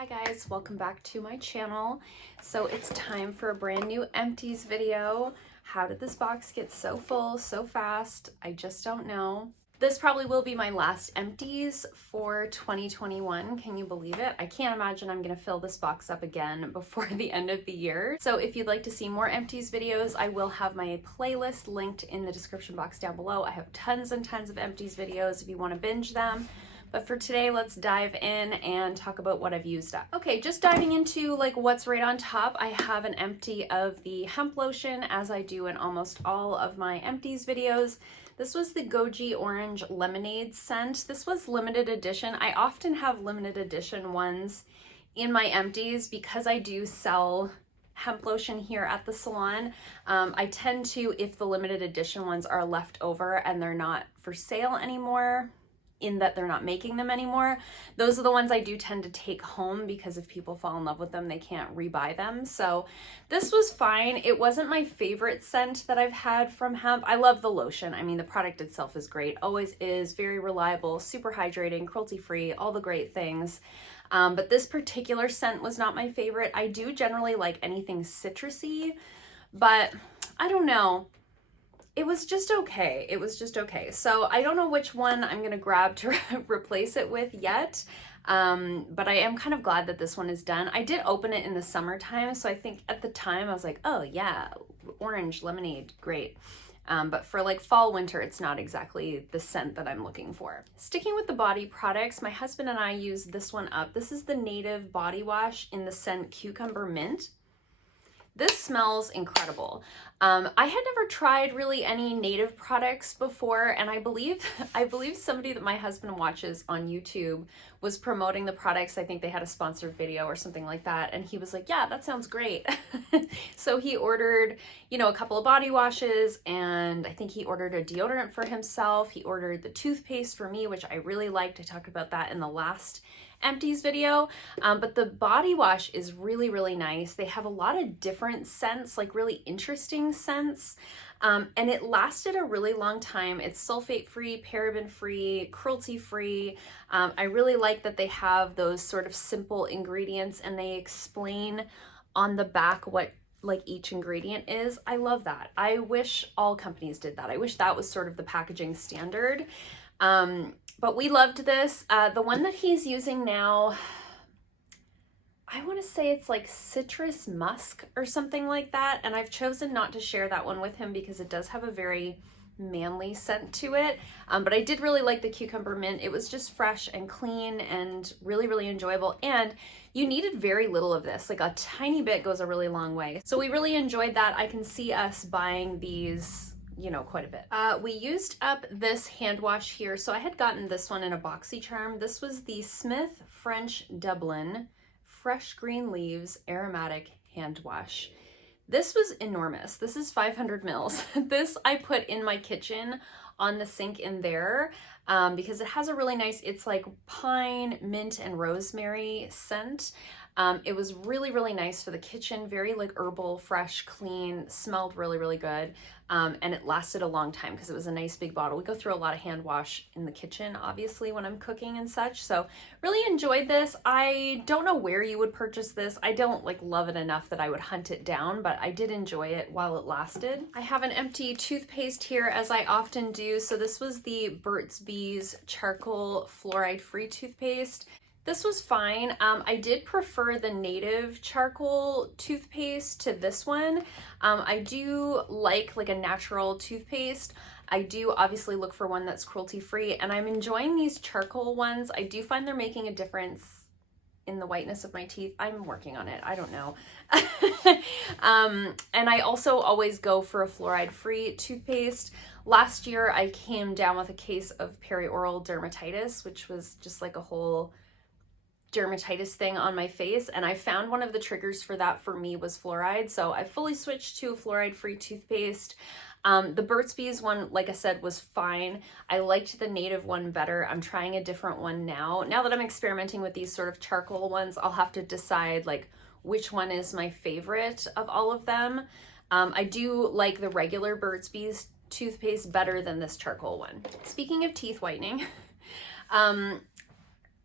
Hi guys, welcome back to my channel. So it's time for a brand new Empties video. How did this box get so full so fast? I just don't know. This probably will be my last Empties for 2021. Can you believe it? I can't imagine I'm gonna fill this box up again before the end of the year. So if you'd like to see more Empties videos, I will have my playlist linked in the description box down below. I have tons and tons of Empties videos if you wanna binge them. But for today, let's dive in and talk about what I've used up. Okay, just diving into like what's right on top, I have an empty of the hemp lotion, as I do in almost all of my Empties videos. This was the Goji Orange Lemonade scent. This was limited edition. I often have limited edition ones in my Empties because I do sell hemp lotion here at the salon. I tend to, if the limited edition ones are left over and they're not for sale anymore, in that they're not making them anymore, those are the ones I do tend to take home because if people fall in love with them, they can't rebuy them. So this was fine. It wasn't my favorite scent that I've had from hemp. I love the lotion. I mean, the product itself is great, always is, very reliable, super hydrating, cruelty-free, all the great things. But this particular scent was not my favorite. I do generally like anything citrusy, but I don't know. It was just okay. It was just okay. So I don't know which one I'm going to grab to replace it with yet. But I am kind of glad that this one is done. I did open it in the summertime. So I think at the time I was like, oh yeah, orange lemonade, great. But for like fall, winter, it's not exactly the scent that I'm looking for. Sticking with the body products, my husband and I used this one up. This is the Native Body Wash in the scent Cucumber Mint. This smells incredible. I had never tried really any native products before, and I believe somebody that my husband watches on YouTube was promoting the products. I think they had a sponsored video or something like that, and he was like, yeah, that sounds great. So he ordered, you know, a couple of body washes, and I think he ordered a deodorant for himself. He ordered the toothpaste for me, which I really liked. I talked about that in the last Empties video, but the body wash is really, really nice. They have a lot of different scents, like really interesting scents, and it lasted a really long time. It's sulfate-free, paraben-free, cruelty-free. I really like that they have those sort of simple ingredients and they explain on the back what like each ingredient is. I love that. I wish all companies did that. I wish that was sort of the packaging standard. But we loved this. The one that he's using now, I want to say it's like citrus musk or something like that. And I've chosen not to share that one with him because it does have a very manly scent to it. But I did really like the Cucumber Mint. It was just fresh and clean and really, really enjoyable. And you needed very little of this. Like a tiny bit goes a really long way. So we really enjoyed that. I can see us buying these, you know, quite a bit. We used up this hand wash here. So I had gotten this one in a BoxyCharm. This was the Smith French Dublin Fresh Green Leaves Aromatic Hand Wash. This was enormous. This is 500 mils. This I put in my kitchen on the sink in there because it has a really nice, it's like pine, mint, and rosemary scent. It was really, really nice for the kitchen, very like herbal, fresh, clean, smelled really, really good. And it lasted a long time because it was a nice big bottle. We go through a lot of hand wash in the kitchen, obviously, when I'm cooking and such. So really enjoyed this. I don't know where you would purchase this. I don't like love it enough that I would hunt it down, but I did enjoy it while it lasted. I have an empty toothpaste here, as I often do. So this was the Burt's Bees Charcoal Fluoride-Free Toothpaste. This was fine. I did prefer the native charcoal toothpaste to this one. I do like a natural toothpaste. I do obviously look for one that's cruelty-free, and I'm enjoying these charcoal ones. I do find they're making a difference in the whiteness of my teeth. I'm working on it. I don't know. And I also always go for a fluoride-free toothpaste. Last year, I came down with a case of perioral dermatitis, which was just like a whole dermatitis thing on my face, and I found one of the triggers for that for me was fluoride, so I fully switched to a fluoride-free toothpaste. The Burt's Bees one, like I said, was fine. I liked the native one better. I'm trying a different one now. Now that I'm experimenting with these sort of charcoal ones, I'll have to decide like which one is my favorite of all of them. I do like the regular Burt's Bees toothpaste better than this charcoal one. Speaking of teeth whitening,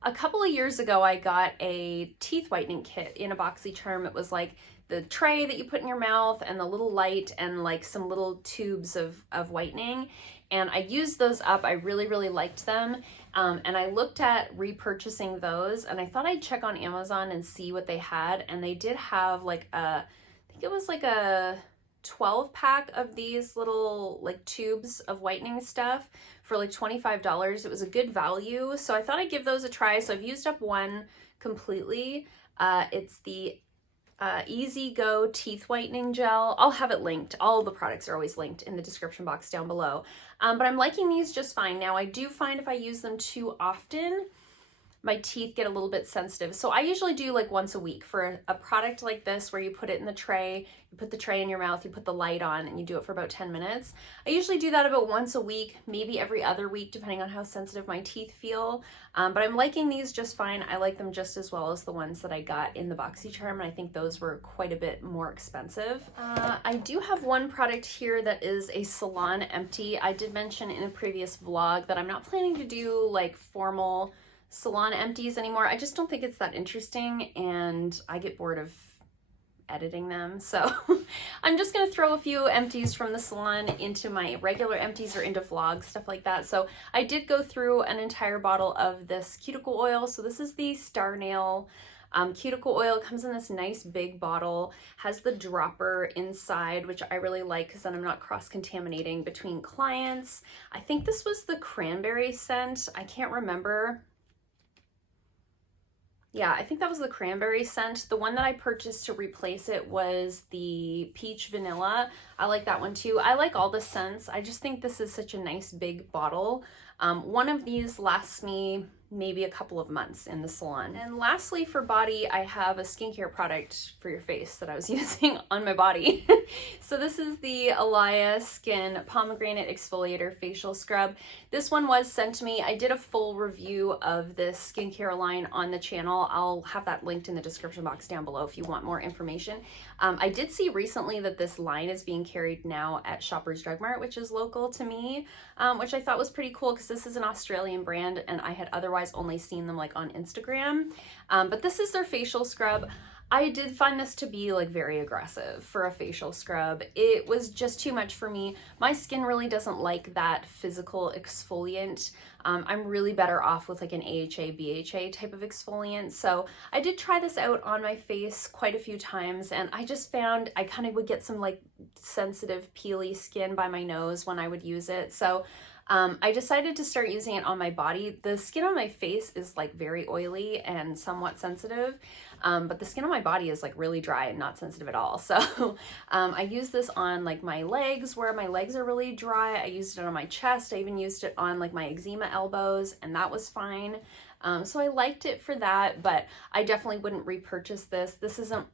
A couple of years ago, I got a teeth whitening kit in a BoxyCharm. It was like the tray that you put in your mouth and the little light and like some little tubes of whitening. And I used those up. I really, really liked them. And I looked at repurchasing those, and I thought I'd check on Amazon and see what they had. And they did have like I think it was like a 12 pack of these little like tubes of whitening stuff for like $25. It was a good value, so I thought I'd give those a try. So I've used up one completely. It's the EZGO teeth whitening gel. I'll have it linked. All the products are always linked in the description box down below. But I'm liking these just fine. Now I do find if I use them too often, my teeth get a little bit sensitive. So I usually do like once a week for a product like this, where you put it in the tray, you put the tray in your mouth, you put the light on, and you do it for about 10 minutes. I usually do that about once a week, maybe every other week, depending on how sensitive my teeth feel. But I'm liking these just fine. I like them just as well as the ones that I got in the BoxyCharm, and I think those were quite a bit more expensive. I do have one product here that is a salon empty. I did mention in a previous vlog that I'm not planning to do like formal salon empties anymore. I just don't think it's that interesting, and I get bored of editing them. So I'm just gonna throw a few empties from the salon into my regular empties or into vlogs, stuff like that. So I did go through an entire bottle of this cuticle oil. So this is the Star Nail cuticle oil. It comes in this nice big bottle, has the dropper inside, which I really like because then I'm not cross-contaminating between clients. I think this was the cranberry scent. I can't remember. Yeah, I think that was the cranberry scent. The one that I purchased to replace it was the peach vanilla. I like that one too. I like all the scents. I just think this is such a nice big bottle. One of these lasts me maybe a couple of months in the salon. And lastly, for body, I have a skincare product for your face that I was using on my body. So this is the Alya Skin Pomegranate Exfoliator Facial Scrub. This one was sent to me. I did a full review of this skincare line on the channel. I'll have that linked in the description box down below if you want more information. I did see recently that this line is being carried now at Shoppers Drug Mart, which is local to me, which I thought was pretty cool because this is an Australian brand and I had otherwise only seen them like on Instagram. But this is their facial scrub. I did find this to be like very aggressive for a facial scrub. It was just too much for me. My skin really doesn't like that physical exfoliant. I'm really better off with like an AHA, BHA type of exfoliant. So I did try this out on my face quite a few times, and I just found I kind of would get some like sensitive peely skin by my nose when I would use it. So I decided to start using it on my body. The skin on my face is like very oily and somewhat sensitive, but the skin on my body is like really dry and not sensitive at all. So I use this on like my legs where my legs are really dry. I used it on my chest. I even used it on like my eczema elbows, and that was fine. So I liked it for that, but I definitely wouldn't repurchase this. This isn't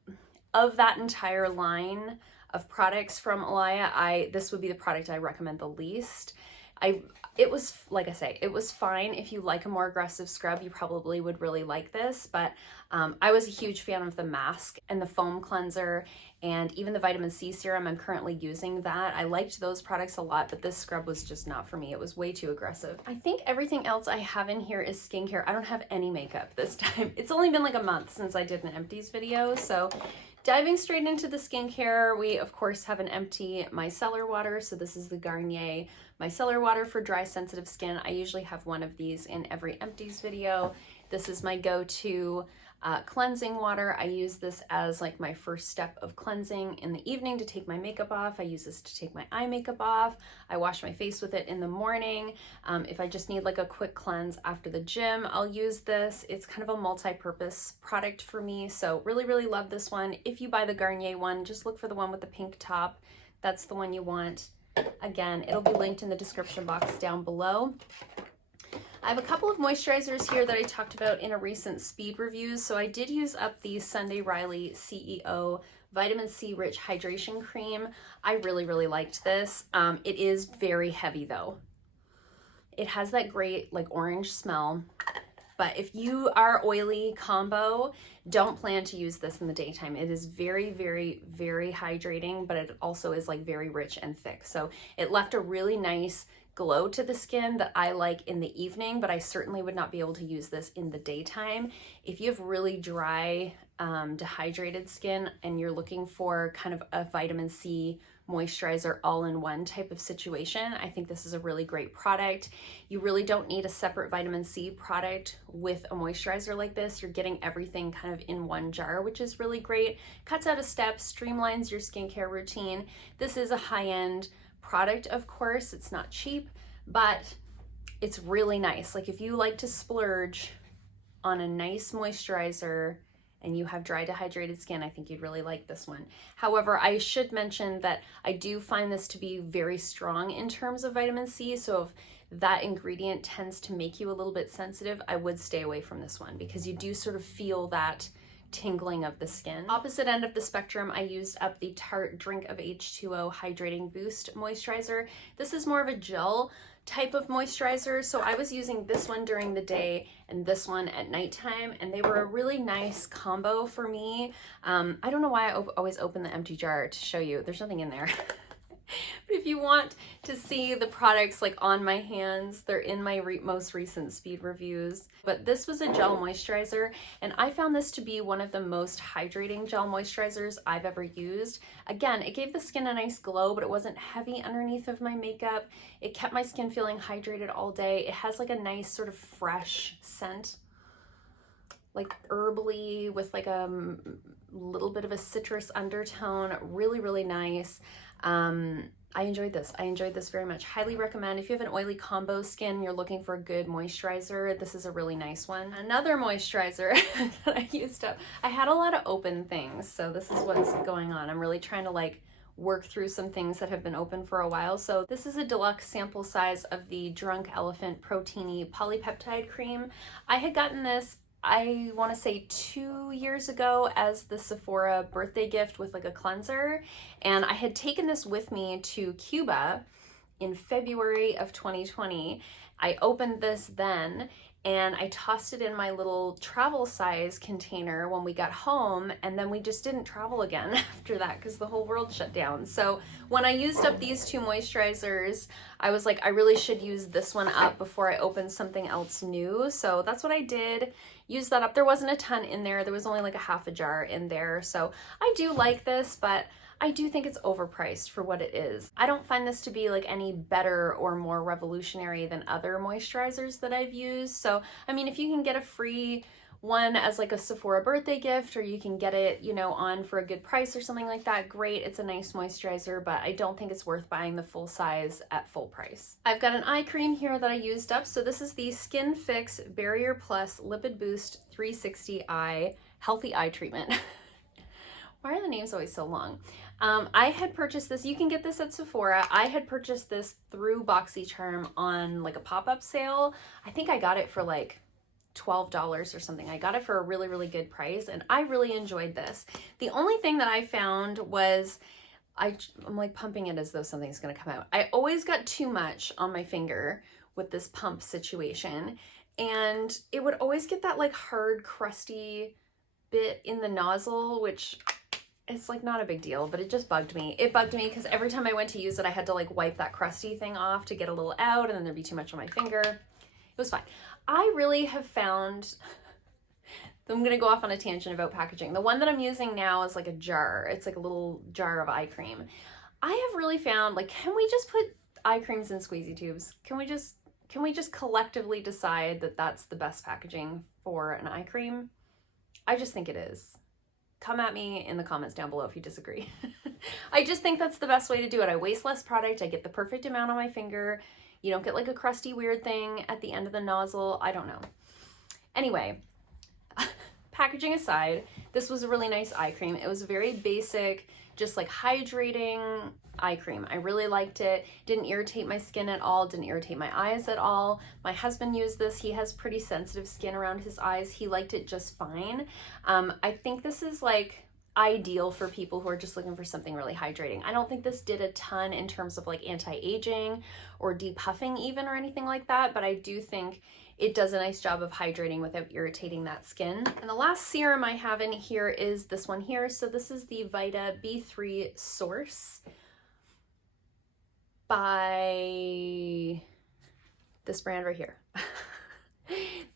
of that entire line of products from Alya. This would be the product I recommend the least. It was, like I say, it was fine. If you like a more aggressive scrub, you probably would really like this, but I was a huge fan of the mask and the foam cleanser and even the vitamin C serum. I'm currently using that. I liked those products a lot, but this scrub was just not for me. It was way too aggressive. I think everything else I have in here is skincare. I don't have any makeup this time. It's only been like a month since I did an empties video, so diving straight into the skincare, we of course have an empty micellar water. So this is the Garnier micellar water for dry sensitive skin. I usually have one of these in every empties video. This is my go-to cleansing water. I use this as like my first step of cleansing in the evening to take my makeup off. I use this to take my eye makeup off. I wash my face with it in the morning. If I just need like a quick cleanse after the gym, I'll use this. It's kind of a multi-purpose product for me. So really, really love this one. If you buy the Garnier one, just look for the one with the pink top. That's the one you want. Again, it'll be linked in the description box down below. I have a couple of moisturizers here that I talked about in a recent speed review. So I did use up the Sunday Riley C.E.O. Vitamin C Rich Hydration Cream. I really, really liked this. It is very heavy though. It has that great like orange smell. But if you are oily combo, don't plan to use this in the daytime. It is very, very, very hydrating, but it also is like very rich and thick. So it left a really nice glow to the skin that I like in the evening, but I certainly would not be able to use this in the daytime. If you have really dry, dehydrated skin and you're looking for kind of a vitamin C moisturizer all-in-one type of situation, I think this is a really great product. You really don't need a separate vitamin C product with a moisturizer like this. You're getting everything kind of in one jar, which is really great. Cuts out a step, streamlines your skincare routine. This is a high-end product, of course. It's not cheap, but it's really nice. Like if you like to splurge on a nice moisturizer and you have dry, dehydrated skin, I think you'd really like this one. However, I should mention that I do find this to be very strong in terms of vitamin C, so if that ingredient tends to make you a little bit sensitive, I would stay away from this one because you do sort of feel that tingling of the skin. Opposite end of the spectrum, I used up the Tarte Drink of H2O Hydrating Boost Moisturizer. This is more of a gel type of moisturizer, so I was using this one during the day and this one at nighttime, and they were a really nice combo for me. I don't know why I always open the empty jar to show you. There's nothing in there. But if you want to see the products like on my hands, they're in my most recent speed reviews. But this was a gel moisturizer, and I found this to be one of the most hydrating gel moisturizers I've ever used. Again, it gave the skin a nice glow, but it wasn't heavy underneath of my makeup. It kept my skin feeling hydrated all day. It has like a nice sort of fresh scent, like herbally with like a little bit of a citrus undertone. Really, really nice. I enjoyed this. I enjoyed this very much. Highly recommend. If you have an oily combo skin, you're looking for a good moisturizer, this is a really nice one. Another moisturizer that I used up, I had a lot of open things, so this is what's going on. I'm really trying to like work through some things that have been open for a while. So this is a deluxe sample size of the Drunk Elephant Protini Polypeptide Cream. I had gotten this, I want to say 2 years ago, as the Sephora birthday gift with like a cleanser, and I had taken this with me to Cuba in February of 2020. I opened this then and I tossed it in my little travel size container when we got home, and then we just didn't travel again after that because the whole world shut down. So when I used up these two moisturizers, I was like, I really should use this one up before I open something else new. So that's what I did. Use that up. There wasn't a ton in there. There was only like a half a jar in there. So I do like this, but I do think it's overpriced for what it is. I don't find this to be like any better or more revolutionary than other moisturizers that I've used. So, I mean, if you can get a free one as like a Sephora birthday gift, or you can get it, you know, on for a good price or something like that, great. It's a nice moisturizer, but I don't think it's worth buying the full size at full price. I've got an eye cream here that I used up. So this is the Skinfix Barrier Plus Lipid Boost 360 Eye Healthy Eye Treatment. Why are the names always so long? I had purchased this, you can get this at Sephora. I had purchased this through BoxyCharm on like a pop-up sale. I think I got it for like $12 or something. I got it for a really, really good price, and I really enjoyed this. The only thing that I found was, I'm like pumping it as though something's gonna come out. I always got too much on my finger with this pump situation, and it would always get that like hard, crusty bit in the nozzle, which it's like not a big deal, but it just bugged me. It bugged me because every time I went to use it, I had to like wipe that crusty thing off to get a little out, and then there'd be too much on my finger. It was fine. I really have found, I'm gonna go off on a tangent about packaging. The one that I'm using now is like a jar. It's like a little jar of eye cream. I have really found, like, can we just put eye creams in squeezy tubes? Can we just collectively decide that that's the best packaging for an eye cream? I just think it is. Come at me in the comments down below if you disagree. I just think that's the best way to do it. I waste less product. I get the perfect amount on my finger. You don't get like a crusty weird thing at the end of the nozzle. I don't know. Anyway, packaging aside, this was a really nice eye cream. It was very basic, just like hydrating eye cream. I really liked it. Didn't irritate my skin at all. Didn't irritate my eyes at all. My husband used this. He has pretty sensitive skin around his eyes. He liked it just fine. I think this is like ideal for people who are just looking for something really hydrating. I don't think this did a ton in terms of like anti-aging or depuffing even or anything like that, but I do think it does a nice job of hydrating without irritating that skin. And the last serum I have in here is this one here. So this is the VitaB3 Source by this brand right here.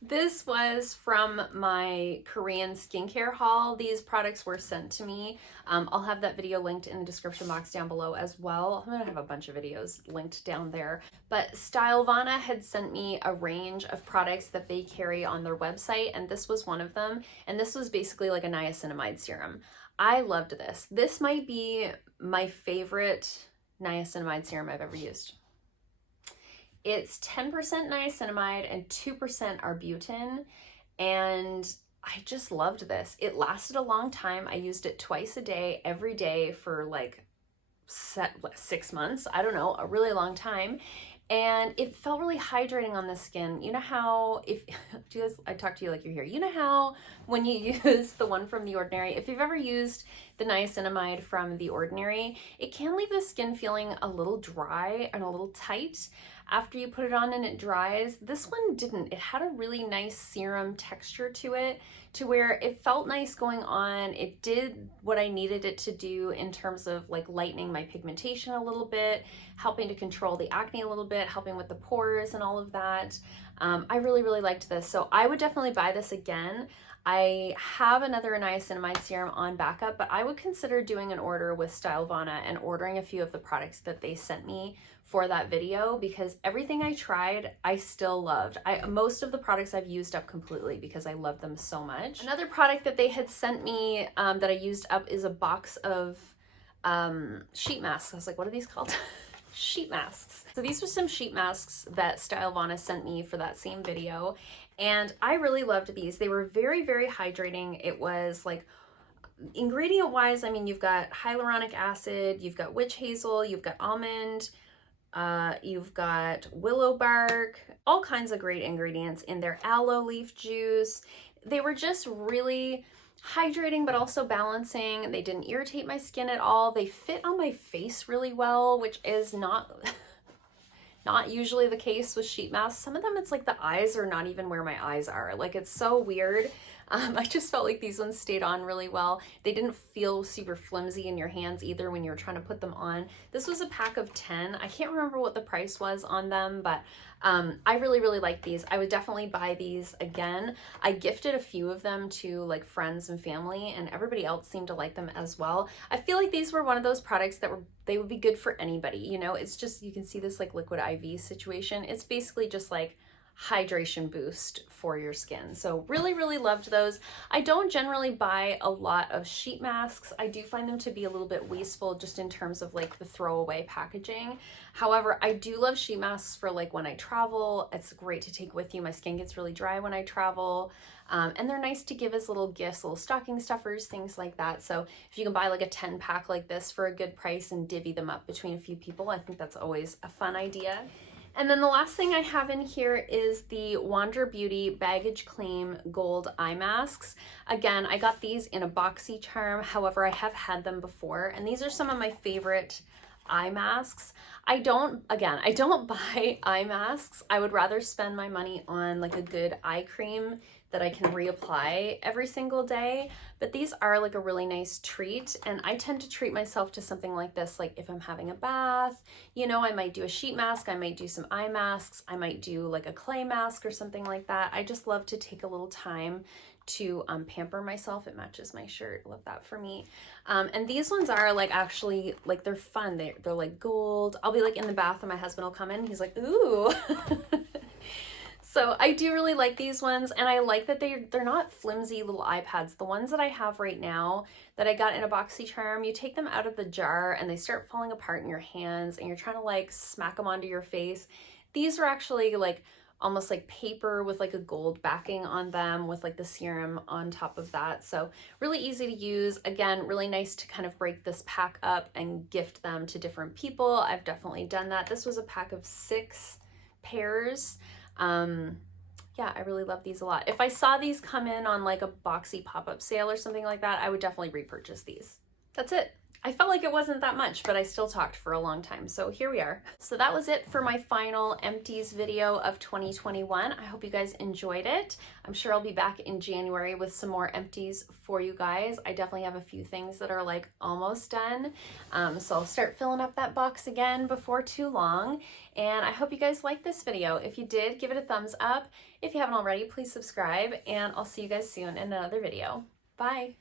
This was from my Korean skincare haul. These products were sent to me. I'll have that video linked in the description box down below as well. I'm gonna have a bunch of videos linked down there. But Stylevana had sent me a range of products that they carry on their website, and this was one of them. And this was basically like a niacinamide serum. I loved this. This might be my favorite niacinamide serum I've ever used. It's 10% niacinamide and 2% arbutin, and I just loved this. It lasted a long time. I used it twice a day, every day for like 6 months. I don't know, a really long time. And it felt really hydrating on the skin. You know how, I talk to you like you're here. You know how when you use the one from The Ordinary, if you've ever used the niacinamide from The Ordinary, it can leave the skin feeling a little dry and a little tight after you put it on and it dries. This one didn't. It had a really nice serum texture to it, to where it felt nice going on. It did what I needed it to do in terms of like lightening my pigmentation a little bit, helping to control the acne a little bit, helping with the pores and all of that. I really, really liked this. So I would definitely buy this again. I have another niacinamide serum on backup, but I would consider doing an order with Stylevana and ordering a few of the products that they sent me for that video, because everything I tried, I still loved. Most of the products I've used up completely because I love them so much. Another product that they had sent me that I used up is a box of sheet masks. I was like, what are these called? Sheet masks. So these were some sheet masks that Stylevana sent me for that same video, and I really loved these. They were very, very hydrating. It was like, ingredient wise, I mean, you've got hyaluronic acid, you've got witch hazel, you've got almond, you've got willow bark, all kinds of great ingredients in there, aloe leaf juice. They were just really hydrating, but also balancing. They didn't irritate my skin at all. They fit on my face really well, which is not usually the case with sheet masks. Some of them, it's like the eyes are not even where my eyes are. Like, it's so weird. I just felt like these ones stayed on really well. They didn't feel super flimsy in your hands either when you were trying to put them on. This was a pack of 10. I can't remember what the price was on them, but I really, really like these. I would definitely buy these again. I gifted a few of them to like friends and family, and everybody else seemed to like them as well. I feel like these were one of those products that they would be good for anybody. You know, it's just, you can see this like liquid IV situation. It's basically just like hydration boost for your skin. So really, really loved those. I don't generally buy a lot of sheet masks. I do find them to be a little bit wasteful just in terms of like the throwaway packaging. However, I do love sheet masks for like when I travel. It's great to take with you. My skin gets really dry when I travel. And they're nice to give as little gifts, little stocking stuffers, things like that. So if you can buy like a 10 pack like this for a good price and divvy them up between a few people, I think that's always a fun idea. And then the last thing I have in here is the Wander Beauty Baggage Claim Gold Eye Masks. Again, I got these in a boxy charm. However, I have had them before, and these are some of my favorite eye masks. I don't buy eye masks. I would rather spend my money on like a good eye cream that I can reapply every single day, but these are like a really nice treat, and I tend to treat myself to something like this. Like if I'm having a bath, you know, I might do a sheet mask, I might do some eye masks, I might do like a clay mask or something like that. I just love to take a little time to pamper myself. It matches my shirt. Love that for me. And these ones are like, actually, like, they're fun. They're like gold. I'll be like in the bath and my husband will come in and he's like, ooh. So I do really like these ones, and I like that they're not flimsy little iPads. The ones that I have right now that I got in a boxy charm, you take them out of the jar and they start falling apart in your hands and you're trying to like smack them onto your face. These are actually like almost like paper with like a gold backing on them with like the serum on top of that. So really easy to use. Again, really nice to kind of break this pack up and gift them to different people. I've definitely done that. This was a pack of 6 pairs. Yeah, I really love these a lot. If I saw these come in on like a boxy pop-up sale or something like that, I would definitely repurchase these. That's it. I felt like it wasn't that much, but I still talked for a long time. So here we are. So that was it for my final Empties video of 2021. I hope you guys enjoyed it. I'm sure I'll be back in January with some more Empties for you guys. I definitely have a few things that are like almost done. So I'll start filling up that box again before too long. And I hope you guys liked this video. If you did, give it a thumbs up. If you haven't already, please subscribe, and I'll see you guys soon in another video. Bye.